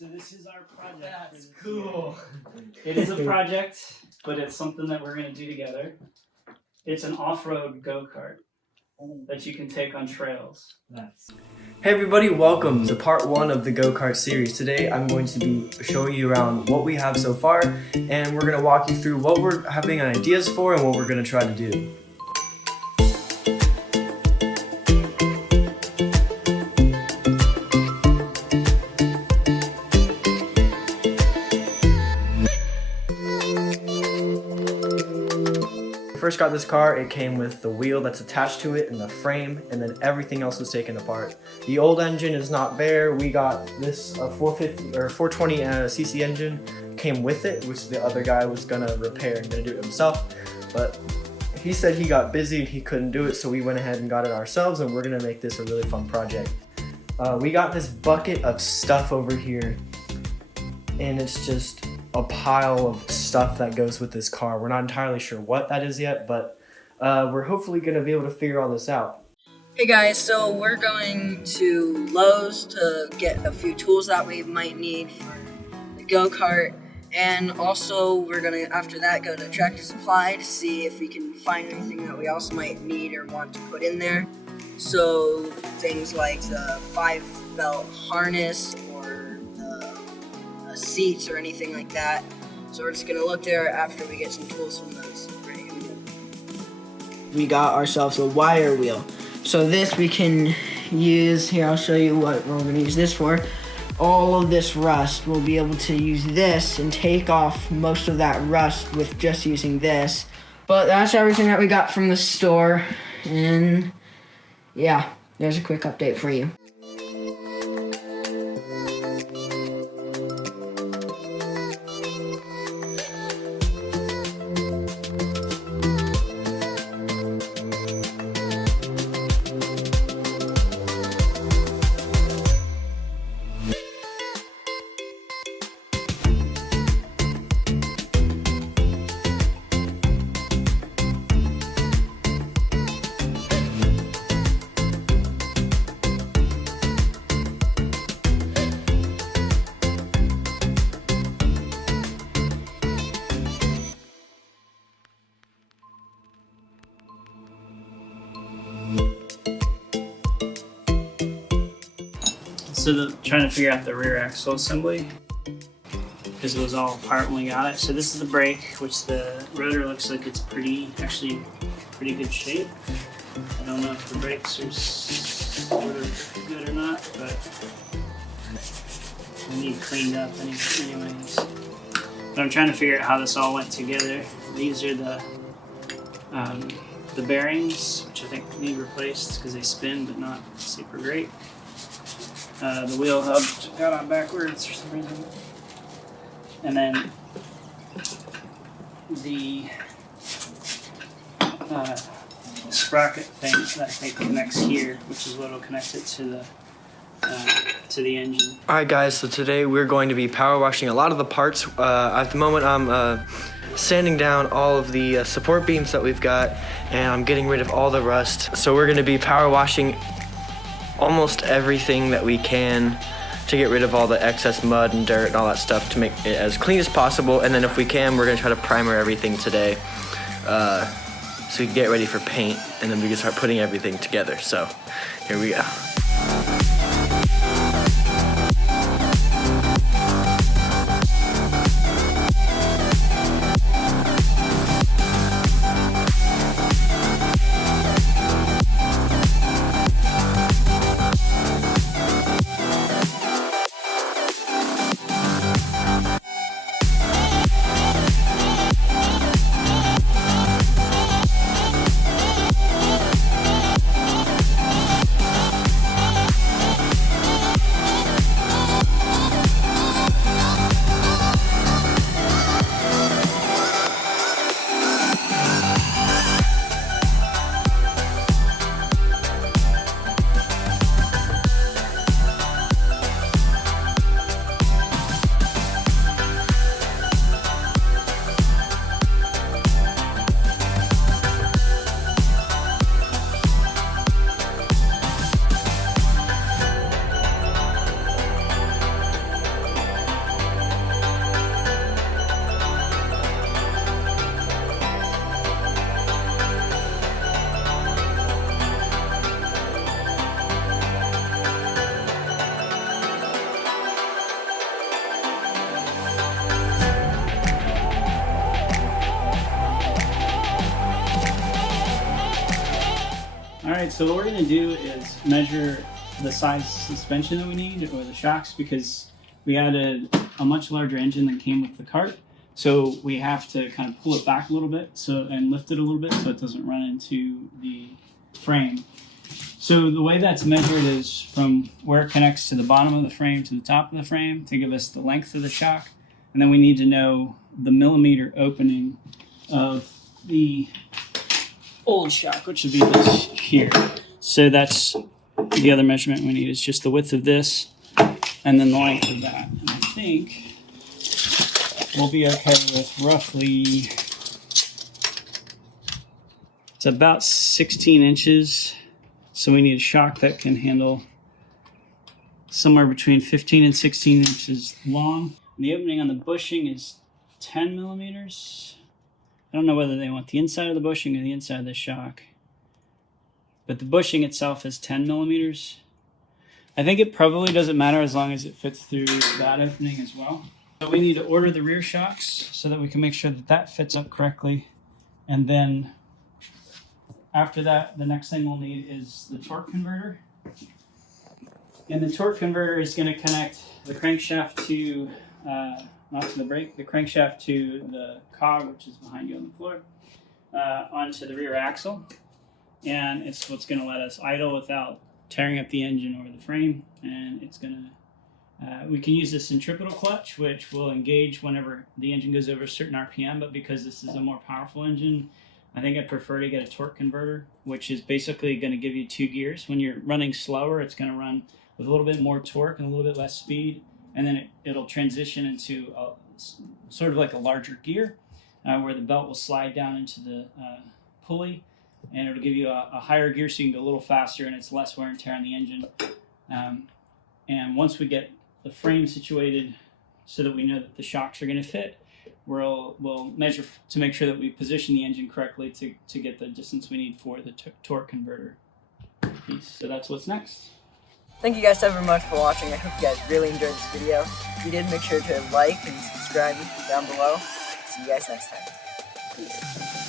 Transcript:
So this is our project. That's cool. It is a project, but it's something that we're going to do together. It's an off-road go-kart that you can take on trails. Nice. Hey everybody, welcome to part 1 of the Go-Kart series. Today I'm going to be showing you around what we have so far, and we're going to walk you through what we're having ideas for and what we're going to try to do. First got this car, it came with the wheel that's attached to it and the frame, and then everything else was taken apart. The old engine is not there. We got this 450 or 420 cc engine came with it, which the other guy was gonna repair and gonna do it himself, but he said he got busy and he couldn't do it, so we went ahead and got it ourselves, and we're gonna make this a really fun project. We got this bucket of stuff over here, and it's just a pile of stuff that goes with this car. We're not entirely sure what that is yet, but we're hopefully going to be able to figure all this out. Hey guys, so we're going to Lowe's to get a few tools that we might need for the go-kart, and also we're going to, after that, go to Tractor Supply to see if we can find anything that we also might need or want to put in there. So things like the 5-belt harness or the seats or anything like that. So we're just gonna look there after we get some tools from those. We got ourselves a wire wheel. So this we can use, here I'll show you what we're gonna use this for. All of this rust, we'll be able to use this and take off most of that rust with just using this. But that's everything that we got from the store. And yeah, there's a quick update for you. So trying to figure out the rear axle assembly, because it was all apart when we got it. So this is the brake, which the rotor looks like it's actually pretty good shape. I don't know if the brakes are sort of good or not, but we need cleaned up anyways. But I'm trying to figure out how this all went together. These are the bearings, which I think need replaced because they spin, but not super great. The wheel hub got on backwards for some reason. And then the sprocket thing that I think connects here, which is what will connect it to the engine. Alright guys, so today we're going to be power washing a lot of the parts. At the moment I'm sanding down all of the support beams that we've got, and I'm getting rid of all the rust. So we're going to be power washing almost everything that we can to get rid of all the excess mud and dirt and all that stuff to make it as clean as possible. And then if we can, we're gonna try to primer everything today so we can get ready for paint, and then we can start putting everything together. So here we go. Alright, so what we're going to do is measure the size suspension that we need, or the shocks, because we added a much larger engine than came with the cart. So we have to kind of pull it back a little bit and lift it a little bit so it doesn't run into the frame. So the way that's measured is from where it connects to the bottom of the frame to the top of the frame to give us the length of the shock. And then we need to know the millimeter opening of the old shock, which would be this here. So that's the other measurement we need, is just the width of this and then the length of that. And I think we'll be okay with roughly, it's about 16 inches. So we need a shock that can handle somewhere between 15 and 16 inches long. And the opening on the bushing is 10 millimeters. I don't know whether they want the inside of the bushing or the inside of the shock, but the bushing itself is 10 millimeters. I think it probably doesn't matter as long as it fits through that opening as well. So we need to order the rear shocks so that we can make sure that that fits up correctly. And then after that, the next thing we'll need is the torque converter. And the torque converter is going to connect the crankshaft to, not to the brake, the crankshaft to the cog, which is behind you on the floor, onto the rear axle. And it's what's going to let us idle without tearing up the engine or the frame. And it's going to, we can use the centripetal clutch, which will engage whenever the engine goes over a certain RPM, but because this is a more powerful engine, I think I'd prefer to get a torque converter, which is basically going to give you 2 gears. When you're running slower, it's going to run with a little bit more torque and a little bit less speed, and then it'll transition into sort of like a larger gear, where the belt will slide down into the pulley, and it'll give you a higher gear so you can go a little faster and it's less wear and tear on the engine. And once we get the frame situated so that we know that the shocks are going to fit, we'll measure to make sure that we position the engine correctly to get the distance we need for the torque converter piece. So that's what's next. Thank you guys so very much for watching. I hope you guys really enjoyed this video. If you did, make sure to like and subscribe down below. See you guys next time. Peace.